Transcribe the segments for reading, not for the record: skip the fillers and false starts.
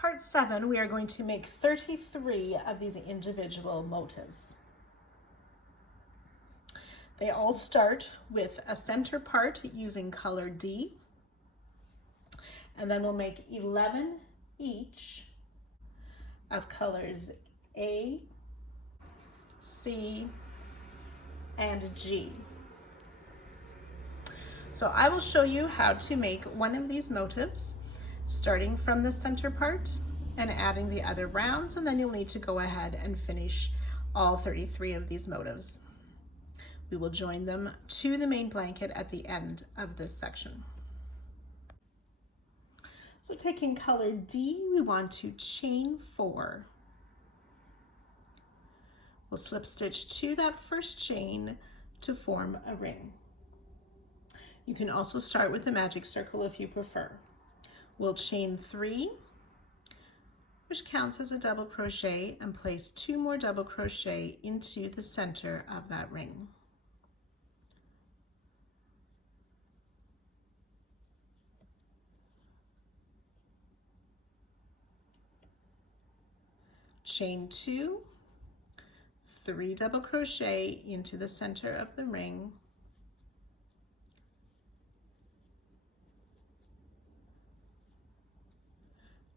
Part 7, we are going to make 33 of these individual motifs. They all start with a center part using color D, and then we'll make 11 each of colors A, C, and G. So I will show you how to make one of these motifs, starting from the center part and adding the other rounds, and then you'll need to go ahead and finish all 33 of these motifs. We will join them to the main blanket at the end of this section. So taking color D, we want to chain 4. We'll slip stitch to that first chain to form a ring. You can also start with a magic circle if you prefer. We'll chain 3, which counts as a double crochet, and place 2 more double crochet into the center of that ring. Chain 2, 3 double crochet into the center of the ring.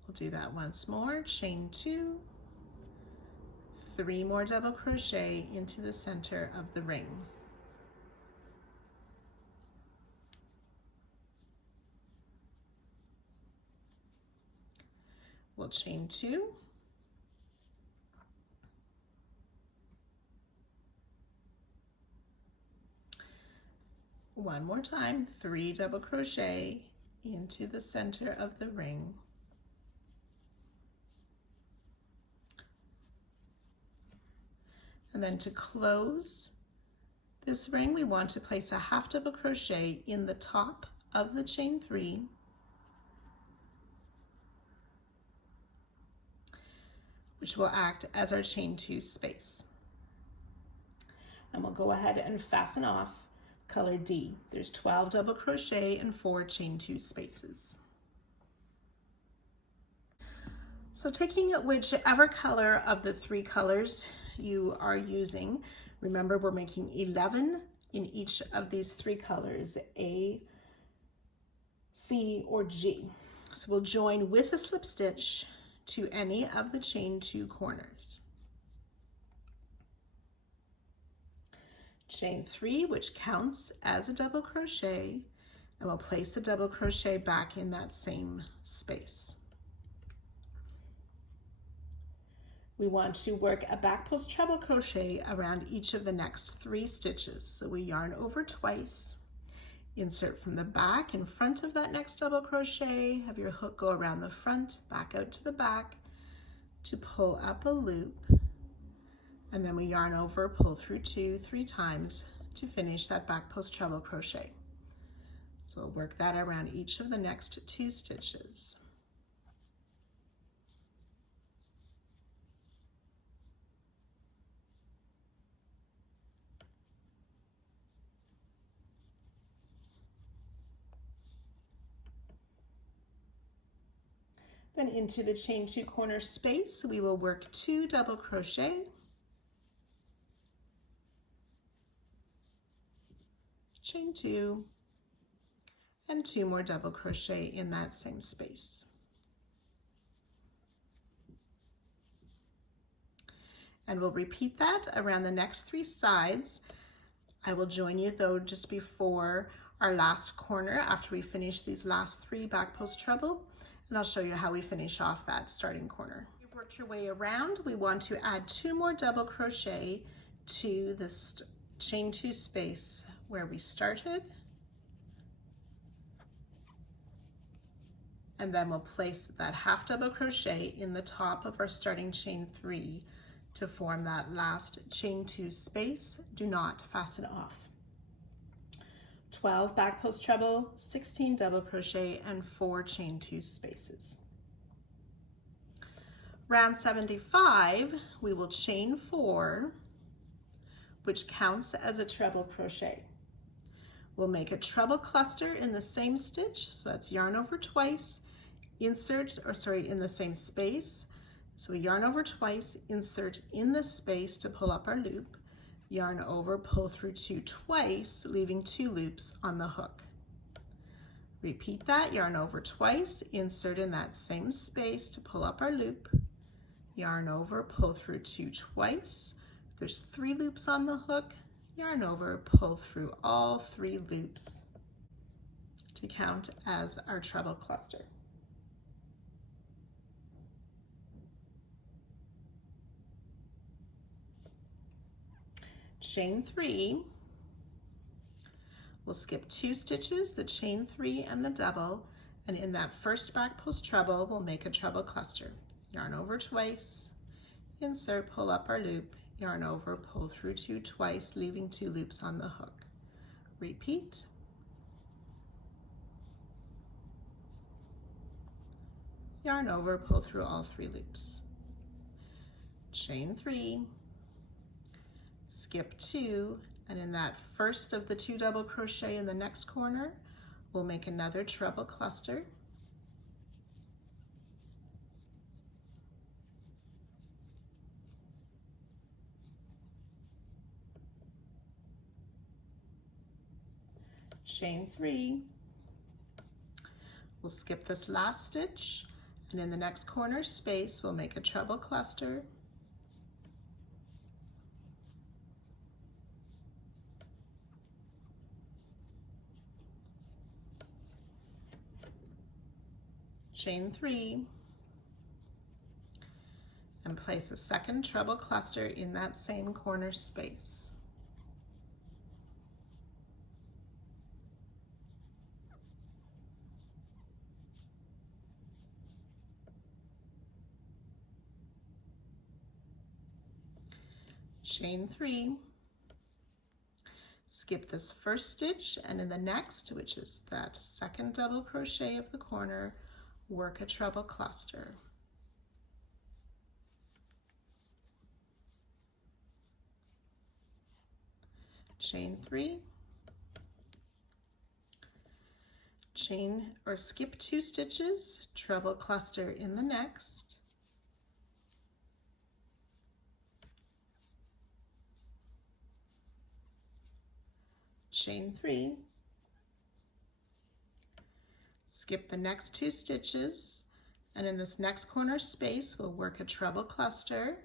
We'll do that once more. Chain 2, 3 more double crochet into the center of the ring. We'll chain 2, one more time, 3 double crochet into the center of the ring. And then to close this ring, we want to place a half double crochet in the top of the chain 3, which will act as our chain 2 space. And we'll go ahead and fasten off color D. There's 12 double crochet and 4 chain 2 spaces. So taking whichever color of the 3 colors you are using, remember we're making 11 in each of these 3 colors, A, C, or G. So we'll join with a slip stitch to any of the chain 2 corners. Chain 3, which counts as a double crochet, and we'll place a double crochet back in that same space. We want to work a back post treble crochet around each of the next 3 stitches. So we yarn over twice, insert from the back in front of that next double crochet, have your hook go around the front, back out to the back to pull up a loop, and then we yarn over, pull through 2, 3 times to finish that back post treble crochet. So we'll work that around each of the next 2 stitches. Then into the chain 2 corner space, we will work 2 double crochet, chain 2, and 2 more double crochet in that same space. And we'll repeat that around the next 3 sides. I will join you though just before our last corner after we finish these last 3 back post treble, and I'll show you how we finish off that starting corner. You've worked your way around. We want to add 2 more double crochet to this chain 2 space where we started, and then we'll place that half double crochet in the top of our starting chain 3 to form that last chain 2 space. Do not fasten off. 12 back post treble, 16 double crochet, and 4 chain 2 spaces. Round 75, we will chain 4, which counts as a treble crochet. We'll make a treble cluster in the same stitch, so that's yarn over twice, in the same space. So we yarn over twice, insert in the space to pull up our loop, yarn over, pull through 2 twice, leaving 2 loops on the hook. Repeat that, yarn over twice, insert in that same space to pull up our loop, yarn over, pull through 2 twice. There's 3 loops on the hook, yarn over, pull through all 3 loops to count as our treble cluster. Chain 3, we'll skip 2 stitches, the chain 3 and the double, and in that first back post treble, we'll make a treble cluster. Yarn over twice, insert, pull up our loop, yarn over, pull through 2 twice, leaving 2 loops on the hook. Repeat. Yarn over, pull through all 3 loops. Chain 3, skip 2, and in that first of the 2 double crochet in the next corner, we'll make another treble cluster. Chain 3, we'll skip this last stitch, and in the next corner space, we'll make a treble cluster. Chain 3, and place a second treble cluster in that same corner space. Chain 3, skip this first stitch, and in the next, which is that second double crochet of the corner, work a treble cluster. Chain 3, chain or skip 2 stitches, treble cluster in the next, chain 3, skip the next 2 stitches, and in this next corner space we'll work a treble cluster,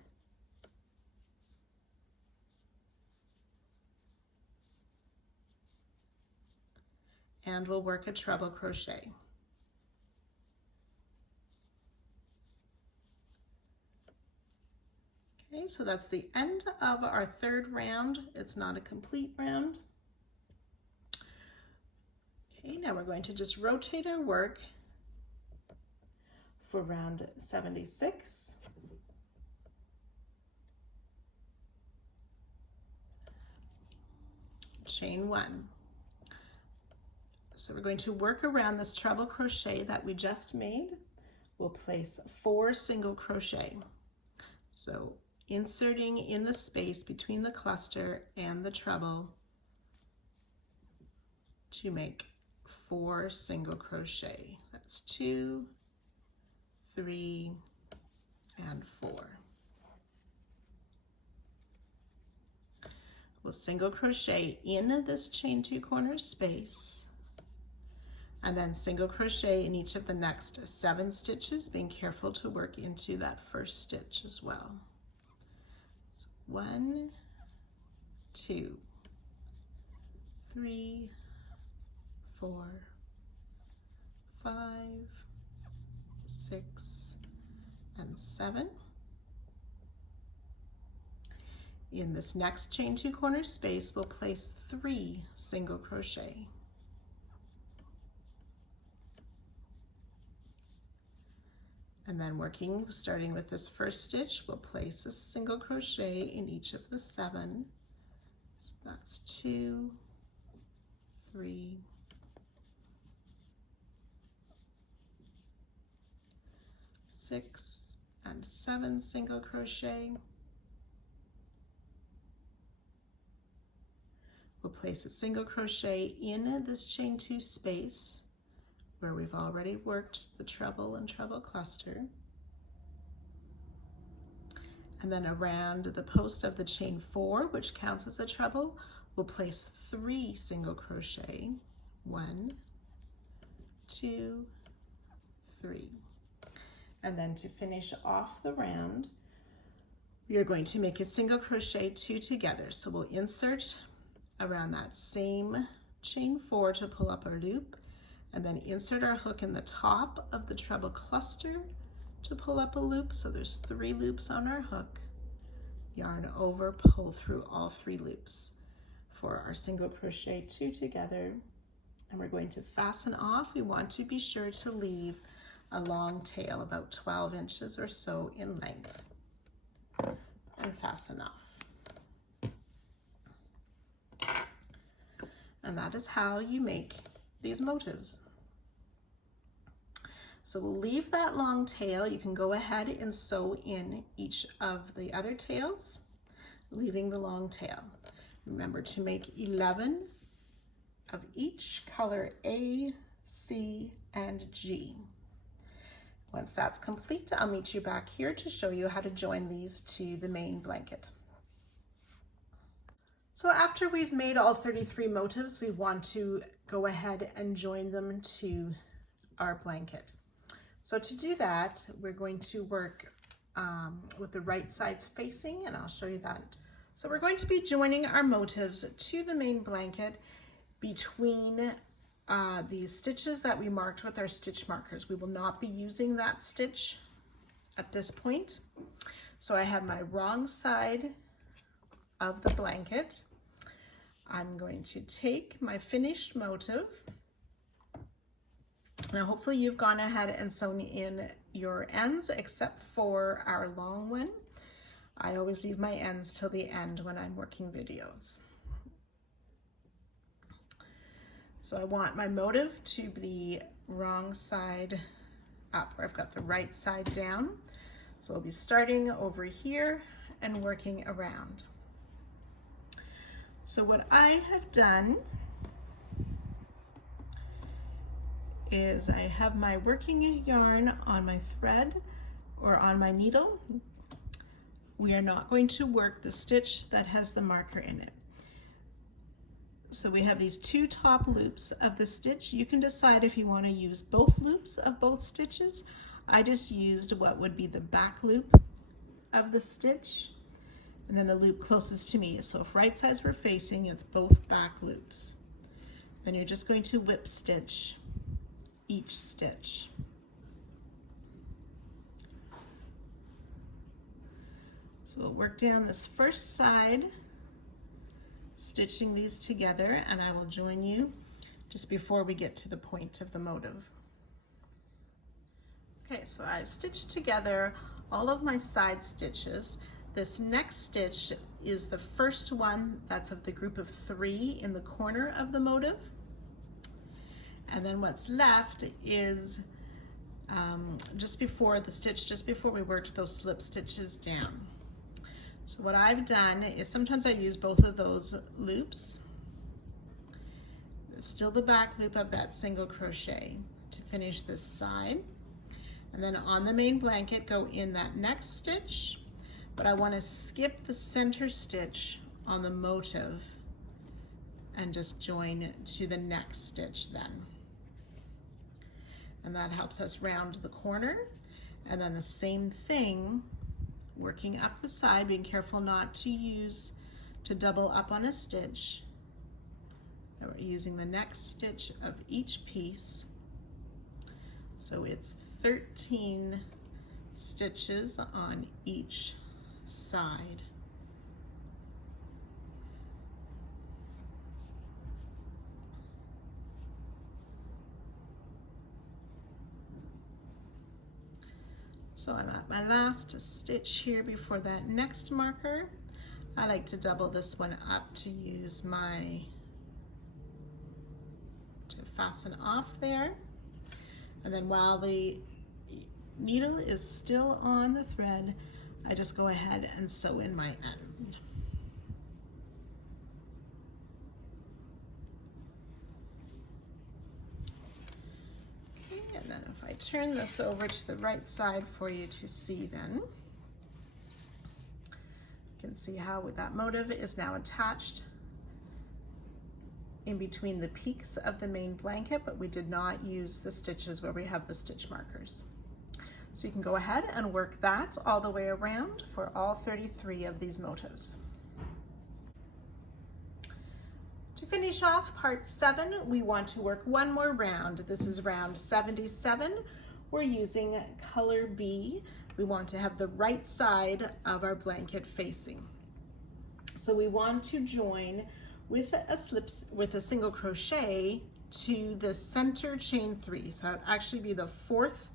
and we'll work a treble crochet. Okay, so that's the end of our third round. It's not a complete round. Okay, now we're going to just rotate our work for round 76. Chain 1. So we're going to work around this treble crochet that we just made. We'll place 4 single crochet. So inserting in the space between the cluster and the treble to make 4 single crochet. That's 2, 3, and 4. We'll single crochet in this chain 2 corner space, and then single crochet in each of the next 7 stitches, being careful to work into that first stitch as well. So 1, 2, 3, 4, 5, 6, and 7. In this next chain 2 corner space, we'll place 3 single crochet. And then starting with this first stitch, we'll place a single crochet in each of the 7. So that's 2, 3, 6, and 7 single crochet. We'll place a single crochet in this chain 2 space, where we've already worked the treble and treble cluster. And then around the post of the chain 4, which counts as a treble, we'll place 3 single crochet. 1, 2, 3. And then to finish off the round, we are going to make a single crochet 2 together. So we'll insert around that same chain 4 to pull up our loop, and then insert our hook in the top of the treble cluster to pull up a loop. So there's 3 loops on our hook. Yarn over, pull through all 3 loops for our single crochet 2 together. And we're going to fasten off. We want to be sure to leave a long tail, about 12 inches or so in length, and fasten off. And that is how you make these motifs. So we'll leave that long tail. You can go ahead and sew in each of the other tails, leaving the long tail. Remember to make 11 of each color A, C, and G. Once that's complete, I'll meet you back here to show you how to join these to the main blanket. So after we've made all 33 motifs, we want to go ahead and join them to our blanket. So to do that, we're going to work with the right sides facing, and I'll show you that. So we're going to be joining our motifs to the main blanket between these stitches that we marked with our stitch markers. We will not be using that stitch at this point. So I have my wrong side of the blanket. I'm going to take my finished motif. Now hopefully you've gone ahead and sewn in your ends except for our long one. I always leave my ends till the end when I'm working videos. So I want my motif to be wrong side up, where I've got the right side down. So I'll be starting over here and working around. So what I have done is I have my working yarn on my thread or on my needle. We are not going to work the stitch that has the marker in it. So we have these 2 top loops of the stitch. You can decide if you want to use both loops of both stitches. I just used what would be the back loop of the stitch and then the loop closest to me. So if right sides were facing, it's both back loops. Then you're just going to whip stitch each stitch. So we'll work down this first side, stitching these together, and I will join you just before we get to the point of the motif. Okay, so I've stitched together all of my side stitches. This next stitch is the first one that's of the group of 3 in the corner of the motif. And then what's left is just before we worked those slip stitches down. So what I've done is sometimes I use both of those loops. Still the back loop of that single crochet to finish this side. And then on the main blanket, go in that next stitch, but I want to skip the center stitch on the motif and just join to the next stitch then. And that helps us round the corner. And then the same thing, working up the side, being careful not to double up on a stitch. And we're using the next stitch of each piece. So it's 13 stitches on each side. So I'm at my last stitch here before that next marker. I like to double this one up to fasten off there. And then while the needle is still on the thread, I just go ahead and sew in my end. turn this over to the right side for you to see then. You can see how that motif is now attached in between the peaks of the main blanket, but we did not use the stitches where we have the stitch markers. So you can go ahead and work that all the way around for all 33 of these motifs. To finish off part 7, we want to work one more round. This is round 77. We're using color B. We want to have the right side of our blanket facing. So we want to join with a single crochet to the center chain 3. So it would actually be the 4th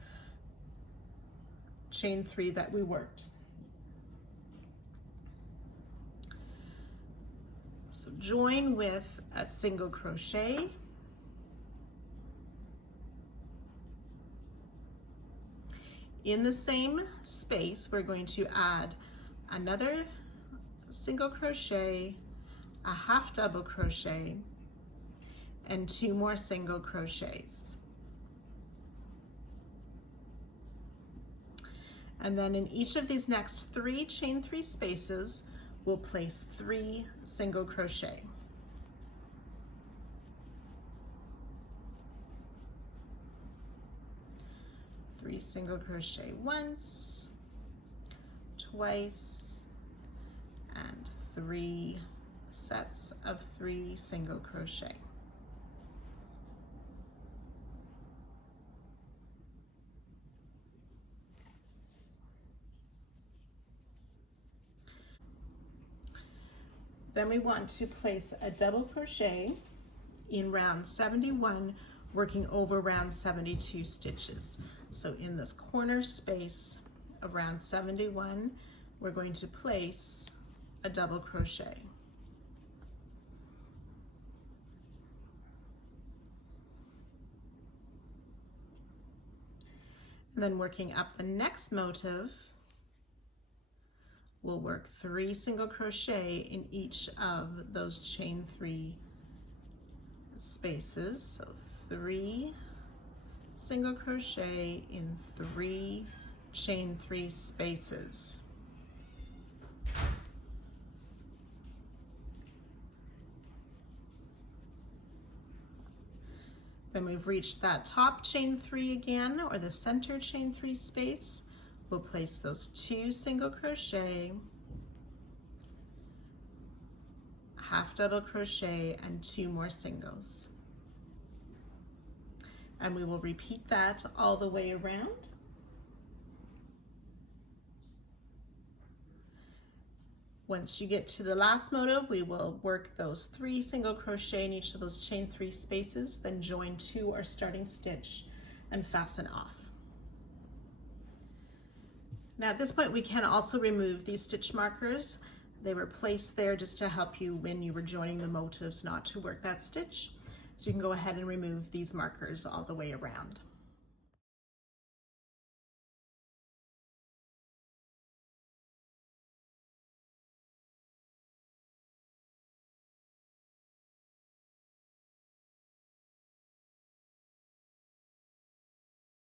chain 3 that we worked. So join with a single crochet, in the same space we're going to add another single crochet, a half double crochet, and 2 more single crochets. And then in each of these next 3 chain 3 spaces, we'll place 3 single crochet. Three single crochet once, twice, and 3 sets of 3 single crochet. Then we want to place a double crochet in round 71, working over round 72 stitches. So in this corner space of round 71, we're going to place a double crochet. And then working up the next motif, we'll work 3 single crochet in each of those chain 3 spaces. So 3 single crochet in 3 chain 3 spaces. Then we've reached that top chain 3 again, or the center chain 3 space. We'll place those 2 single crochet, half double crochet, and 2 more singles. And we will repeat that all the way around. Once you get to the last motif, we will work those 3 single crochet in each of those chain 3 spaces, then join to our starting stitch and fasten off. Now at this point we can also remove these stitch markers. They were placed there just to help you when you were joining the motifs not to work that stitch. So you can go ahead and remove these markers all the way around.